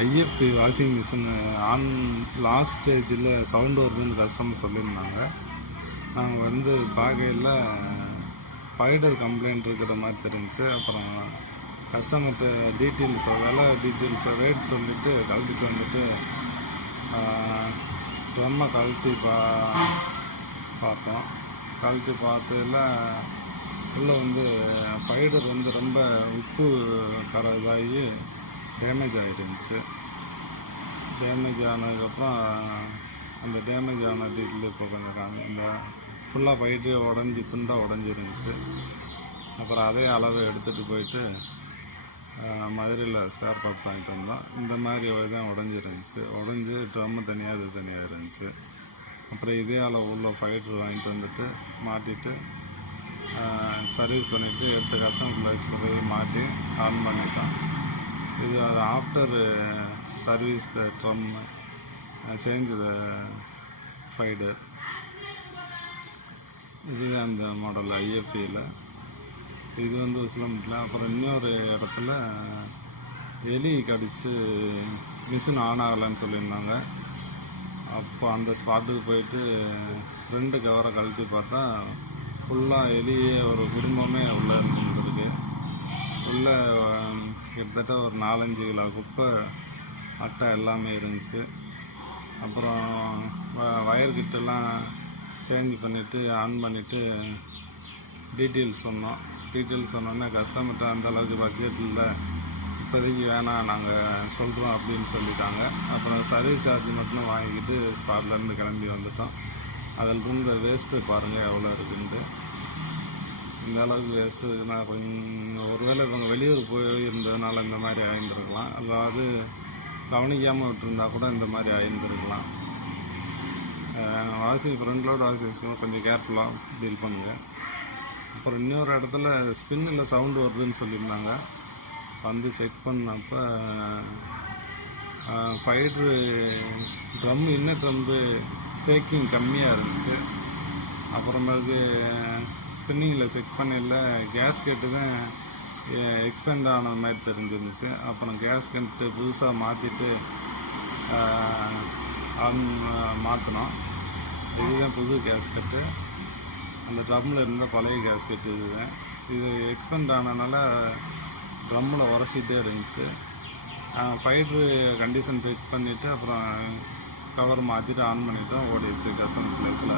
IFB washing machine on last ஸ்டேஜில் sound வருதுன்னு customer சொல்லியிருந்தாங்க. நாங்கள் வந்து பார்க்கையில் ஃபைடர் கம்ப்ளைண்ட் இருக்கிற மாதிரி தெரிஞ்சிச்சு. அப்புறம் கஸ்டமர்கிட்ட டீட்டெயில்ஸ் விலை டீட்டெயில்ஸ் ரேட் சொல்லிவிட்டு கழட்டிட்டு வந்துட்டு ட்ரம்மை கழட்டி பார்த்தோம். கழட்டி பார்த்ததில் உள்ளே வந்து ஃபைடர் வந்து ரொம்ப உப்பு இதாகி டேமேஜ் ஆகிருந்துச்சு. டேமேஜ் ஆனதுக்கப்புறம் அந்த டேமேஜ் ஆன டீட்டெயில் இப்போ கொஞ்சம் இந்த ஃபுல்லாக ஃபைடரே உடஞ்சி துண்டாக உடஞ்சிருந்துச்சு. அப்புறம் அதே அளவு எடுத்துகிட்டு போயிட்டு மதுரையில் ஸ்பேர் பார்ட்ஸ் வாங்கிட்டு வந்தோம். இந்த மாதிரி தான் உடஞ்சி ட்ரம்மு தனியாக இது தனியாக இருந்துச்சு. அப்புறம் இதே அளவு உள்ள ஃபைடர் வாங்கிட்டு வந்துட்டு மாட்டிட்டு சர்வீஸ் பண்ணிவிட்டு எடுத்து கஸ்டமர் ப்ளேஸில் போய் மாட்டி ஆன் பண்ணிட்டோம். இது அது after service the drum change the fighter. இதுதான் அந்த மாடல் ஐஎஃப்இயில். இது வந்து உசிலம்பட்டில். அப்புறம் இன்னொரு இடத்துல எலி கடித்து மிஷின் ஆன் ஆகலைன்னு சொல்லியிருந்தாங்க. அப்போ அந்த ஸ்பாட்டுக்கு போயிட்டு 2 கவரை கழட்டி பார்த்தா ஃபுல்லாக எலியே ஒரு குடும்பமே உள்ளே இருந்துருக்கு. உள்ளே கிட்டத்தட்ட ஒரு 4-5 கிலோ குப்பை அட்டை எல்லாமே இருந்துச்சு. அப்புறம் வயர்கிட்டெல்லாம் சேஞ்ச் பண்ணிவிட்டு ஆன் பண்ணிவிட்டு டீட்டெயில்ஸ் சொன்னோன்னே கஸ்டமர்கிட்ட அந்தளவுக்கு பட்ஜெட் இல்லை, இப்போதைக்கு வேணாம் நாங்கள் சொல்கிறோம் அப்படின்னு சொல்லிட்டாங்க. அப்புறம் சர்வீஸ் சார்ஜ் மட்டும் வாங்கிக்கிட்டு ஸ்பாட்லேருந்து கிளம்பி வந்துட்டோம். அதில் இருந்த வேஸ்ட்டு பாருங்கள் எவ்வளோ இருக்குன்ட்டு. இந்த அளவுக்கு வேஸ்ட்டு இருக்குன்னா கொஞ்சம் ஒருவேளை இவங்க வெளியூர் போயிருந்ததுனால இந்த மாதிரி ஆயிருந்துருக்கலாம். அதாவது கவனிக்காமல் விட்டுருந்தா கூட இந்த மாதிரி ஆயிருந்துருக்கலாம். ஃப்ரண்ட் லோட் வாஷிங் கொஞ்சம் கேர்ஃபுல்லாக டீல் பண்ணுங்கள். அப்புறம் இன்னொரு இடத்துல ஸ்பின்னில் சவுண்டு வருதுன்னு சொல்லியிருந்தாங்க. வந்து செக் பண்ணப்போ ஃபைட்ரு இன்னர் ட்ரம்மு ஷேக்கிங் கம்மியாக இருந்துச்சு. அப்புறமேலுக்கு ஸ்பின்னிங்கில் செக் பண்ணல கேஸ்கெட்டு தான் எக்ஸ்பெண்ட் ஆன மாதிரி தெரிஞ்சிருந்துச்சு. அப்புறம் கேஸ்கெட்டு புதுசாக மாற்றிட்டு மாற்றினோம். இதுதான் புது கேஸ்கெட்டு. அந்த ட்ரம்மில் இருந்த பழைய கேஸ்கெட்டு இதுதான். இது எக்ஸ்பெண்ட் ஆனதுனால ட்ரம்மில் உரசிட்டே இருந்துச்சு. ஃபைட்ரு கண்டிஷன் செக் பண்ணிவிட்டு அப்புறம் கவர் மாற்றிட்டு ஆன் பண்ணிவிட்டோம். ஓடிடுச்சு கஸ்டமர் ப்ளேஸில்.